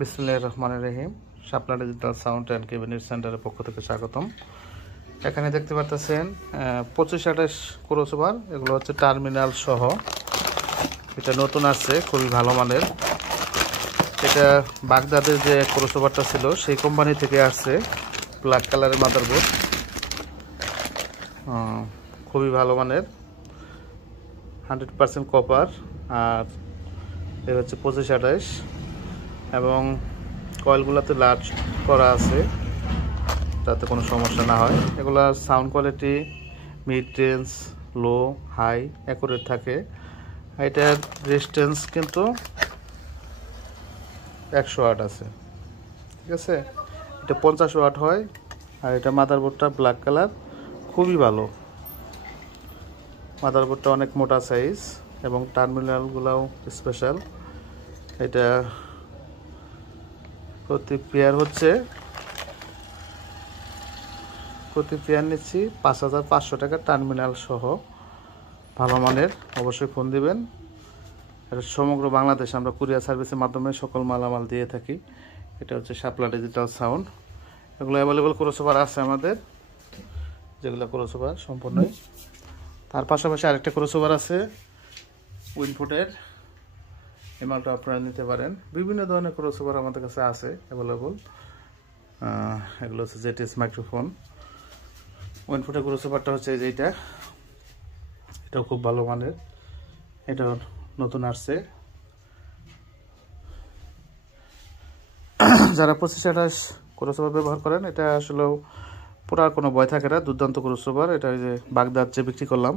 বিসমিল্লাহির রহমানির রহিম। শাপলা digital sound and cabinet সেন্টারের পক্ষ থেকে স্বাগতম। এখানে দেখতে পাচ্ছেন 25-28 ক্রসওভার, এগুলো হচ্ছে টার্মিনাল সহ। এটা নতুন আসছে, খুবই ভালো মানের। এটা বাগদাদের যে ক্রসওভারটা ছিল সেই কোম্পানি থেকে আসছে, ব্ল্যাক কালারের মাদারবোর্ড, খুবই ভালো মানের, 100% কপার। আর এর হচ্ছে 25-28 এবং কয়েলগুলোতে লার্জ করা আছে যাতে কোনো সমস্যা না হয়। এগুলার সাউন্ড কোয়ালিটি মিড রেঞ্জ, লো, হাই অ্যাকুরেট থাকে। এটার রেজিস্ট্যান্স কিন্তু 100 ওয়াট আছে, ঠিক আছে। এটা 50 ওয়াট হয়। আর এটা মাদারবোর্ডটা ব্ল্যাক কালার, খুবই ভালো। মাদারবোর্ডটা অনেক মোটা সাইজ এবং টার্মিনালগুলোও স্পেশাল। এটা প্রতি পেয়ার নিচ্ছি 5500 টাকা টার্মিনাল সহ, ভালো মানের। অবশ্যই ফোন দিবেন। এটা সমগ্র বাংলাদেশে আমরা কুরিয়ার সার্ভিসের মাধ্যমে সকল মালামাল দিয়ে থাকি। এটা হচ্ছে শাপলা ডিজিটাল সাউন্ড। এগুলো অ্যাভেলেবল ক্রসওভার আছে আমাদের, যেগুলো ক্রসওভার সম্পূর্ণই। তার পাশাপাশি আরেকটা ক্রসওভার আছে উইনফুটের, এমালটা আপনারা নিতে পারেন। বিভিন্ন ধরনের ক্রসওভার আমাদের কাছে আছে অ্যাভেলেবল। এগুলো হচ্ছে জেটিএস মাইক্রোফোন। উইনফুটের ক্রসওভারটা হচ্ছে এইটা, এটাও খুব ভালো মানের। এটা নতুন আসছে। যারা 25-28 ক্রসওভার ব্যবহার করেন, এটা আসলে পুরার কোনো ভয় থাকে না, দুর্দান্ত ক্রসওভার। এটা ওই যে বাগদাদ যে বিক্রি করলাম,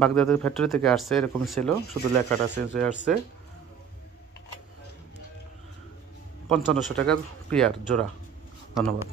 বাগদাদের ফ্যাক্টরি থেকে আসছে, এরকম ছিল, শুধু লেখাটা চেঞ্জ হয়ে আসছে। 5500 টাকা পেয়ার জোড়া। ধন্যবাদ।